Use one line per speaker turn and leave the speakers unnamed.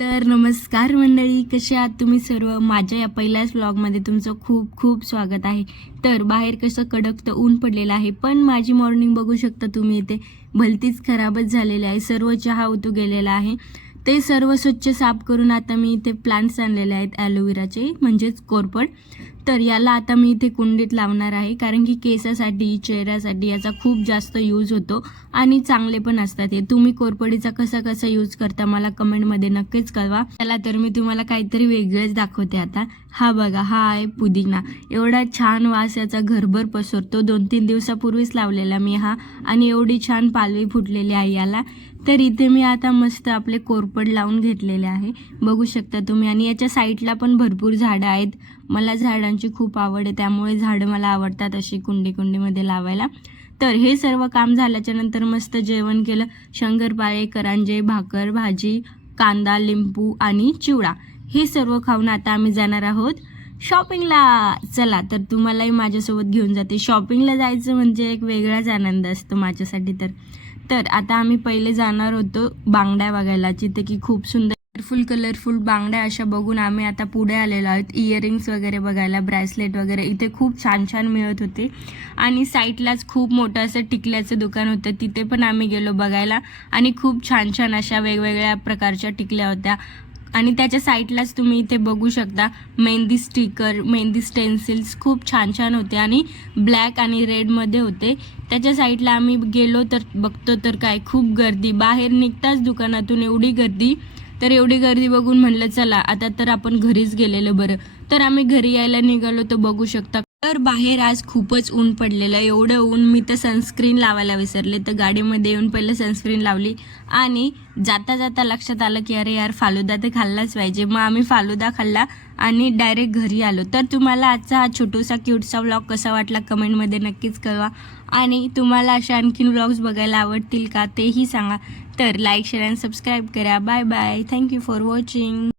तर नमस्कार मंडळी कसे आहात तुम्ही सर्व? माझ्या या पहिल्याच व्लॉगमध्ये तुमचं खूप खूप स्वागत आहे. तर बाहेर कसं कडक तर ऊन पडलेलं आहे पण माझी मॉर्निंग बघू शकता तुम्ही इथे. भलतीच खराबच झालेली आहे सर्व चहा उतू गेलेला आहे. ते सर्व स्वच्छ साफ करून आता मी इथे प्लांट्स आणलेले आहेत ॲलोवेराचे म्हणजेच कोरपड तर याला आता मी इथे कुंडीत लावणार आहे कारण की केसासाठी चेहऱ्यासाठी याचा खूप जास्त यूज होतो आणि चांगले पण असतात हे. तुम्ही कोरपडीचा कसा कसा यूज करता मला कमेंटमध्ये नक्कीच कळवा. त्याला तर मी तुम्हाला काहीतरी वेगळेच दाखवते आता. हा बघा हा आहे पुदिना. एवढा छान वास याचा घरभर पसरतो. दोन तीन दिवसापूर्वीच लावलेला मी हा. आणि एवढी छान पालवी फुटलेली आहे याला. तर इथे मी आता मस्त आपले कोरपड लावून घेतलेले आहे. बघू शकता तुम्ही. आणि याच्या साईडला पण भरपूर झाडं आहेत. मला झाडांची खूप आवड आहे. त्यामुळे झाडं मला आवडतात अशी कुंडी कुंडीमध्ये लावायला. तर हे सर्व काम झाल्याच्यानंतर मस्त जेवण केलं. शंकरपाळे करांजे भाकर भाजी कांदा लिंबू आणि चिवडा. हे सर्व खाऊन आता आम्ही जाणार आहोत शॉपिंगला. चला तर तुम्हालाही माझ्यासोबत घेऊन जाते. शॉपिंगला जायचं म्हणजे एक वेगळाच आनंद असतो माझ्यासाठी तर. तर आता आम्ही पहिले जाणार होतो बांगड्या बघायला जिथे की खूप सुंदर कलरफुल कलरफुल बांगड्या अशा बघून आम्ही आता पुढे आलेलो आहोत. इयरिंग्स वगैरे बघायला ब्रेसलेट वगैरे. इथे खूप छान छान मिळत होते. आणि साईडलाच खूप मोठं असं टिकल्याचं दुकान होतं. तिथे पण आम्ही गेलो बघायला. आणि खूप छान छान अशा वेगवेगळ्या प्रकारच्या टिकल्या होत्या. आणि त्याच्या साईडलाच तुम्ही इथे बघू शकता. मेहंदी स्टिकर मेहंदी स्टेन्सिल्स खूप छान छान होते आणि ब्लॅक आणि रेडमध्ये होते. त्याच्या साईडला आम्ही गेलो तर बघतो तर काय खूप गर्दी. बाहेर निघताच दुकानातून एवढी गर्दी. तर एवढी गर्दी बघून म्हणलं चला आता तर आपण घरीच गेलेलं बरं. तर आम्ही घरी यायला निघालो तर बघू शकता तर बाहेर आज खूपच ऊन पडलेलं एवढं ऊन मी तर सनस्क्रीन लावायला विसरले. तर गाडीमध्ये येऊन पहिले सनस्क्रीन लावली. आणि जाता जाता लक्षात आलं की अरे यार फालुदा तर खाल्लाच पाहिजे. मग आम्ही फालुदा खाल्ला आणि डायरेक्ट घरी आलो. तर तुम्हाला आजचा हा छोटूसा क्यूटसा व्लॉग कसा वाटला कमेंटमध्ये नक्कीच कळवा. आणि तुम्हाला अशा आणखीन व्लॉग्स बघायला आवडतील का तेही सांगा. तर लाईक शेअर अँड सबस्क्राईब करा. Bye bye thank you for watching